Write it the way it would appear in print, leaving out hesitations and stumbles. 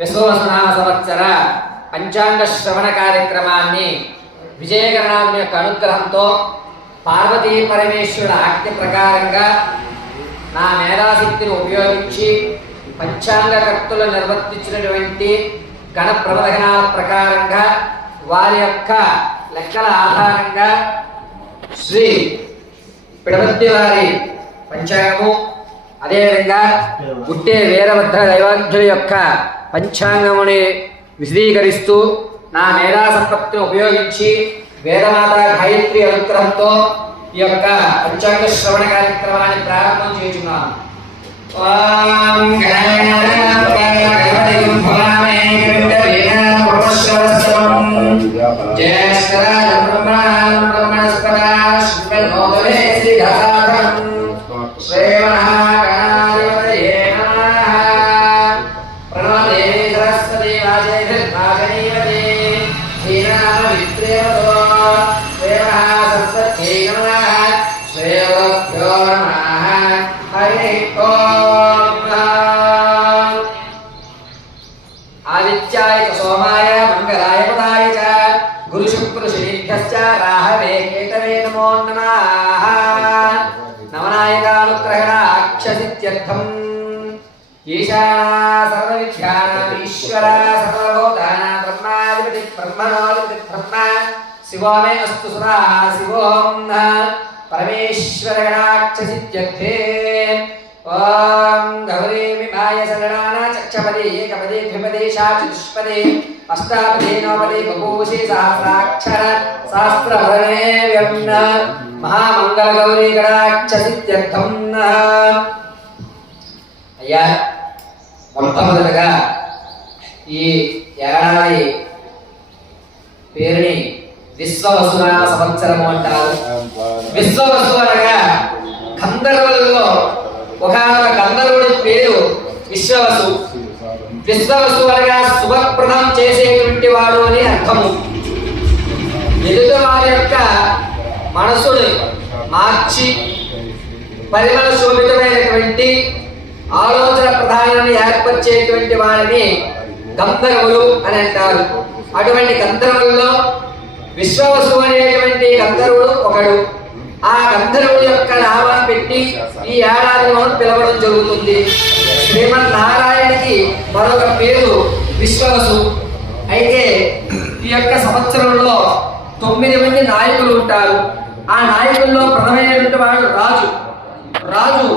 విశ్వవసునామ సంవత్సర పంచాంగ శ్రవణ కార్యక్రమాన్ని విజయగణనాథుని యొక్క అనుగ్రహంతో పార్వతీ పరమేశ్వరుల ఆజ్ఞ ప్రకారంగా నా మేధాశక్తిని ఉపయోగించి పంచాంగకర్తలు నిర్వర్తించినటువంటి గణ ప్రవచనాల ప్రకారంగా వారి యొక్క లెక్కల ఆధారంగా శ్రీ పిడమర్తి వారి పంచాంగము అదేవిధంగా గుట్టే వీరభద్ర దైవాధ్యుల యొక్క పంచాంగముని విశదీకరిస్తూ నా మేధా సంపత్తిని ఉపయోగించి వేదమాత గాయత్రి అనుగ్రహంతో ఈ యొక్క పంచాంగ శ్రవణ కార్యక్రమాన్ని ప్రారంభం చేస్తున్నాను. आदित्याय च सोमाय मंगलाय बुधाय च गुरु शुक्र शनिभ्यश्च राहवे केतवे नमो नमः. नवनायकानुग्रहणाक्षसित्यर्थम् ईशाना सर्वविद्यानाम् ईश्वरा सर्वभूतानां ब्रह्माधिपति ब्रह्मणोऽधिपति ब्रह्मा शिवो मे अस्तु सुरा शिवो परमेश्वरगणाक्षसित्यर्थे. ओम गौरी विमाय शरणाना चक्षपदे एकपदे द्विपदे शाचतुष्पदे अष्टापदे नवपदे बभूषे सहस्राक्षर सहस्रवर्णे व्यम्न महामंगल गौरी गणाक्षसित्यर्थं. అయ్యా మొట్టమొదటగా ఈ ఏడాది పేరుని విశ్వవసునామ సంవత్సరము అంటారు. విశ్వవసు అనగా గంధర్వులలో ఒక గంధర్వుడి పేరు విశ్వవసు. విశ్వవసు అనగా శుభప్రదం చేసేటువంటి వాడు అని అర్థము. ఎదుటి వారి యొక్క మనసుని మార్చి పరిమళ శోభితమైనటువంటి ఆలోచన ప్రధానాన్ని ఏర్పరిచేటువంటి వాడిని గంధర్వులు అని అంటారు. అటువంటి గంధర్వుల్లో విశ్వవసు అనేటువంటి గంధర్వుడు ఒకడు. ఆ గంధర్వుడి యొక్క నామాన్ని పెట్టి ఈ ఏడాది మనం పిలవడం జరుగుతుంది. శ్రీమన్నారాయణకి మరొక పేరు విశ్వవసు. అయితే ఈ యొక్క సంవత్సరంలో 9 మంది నాయకులు ఉంటారు. ఆ నాయకుల్లో ప్రథమైనటువంటి వాడు రాజు.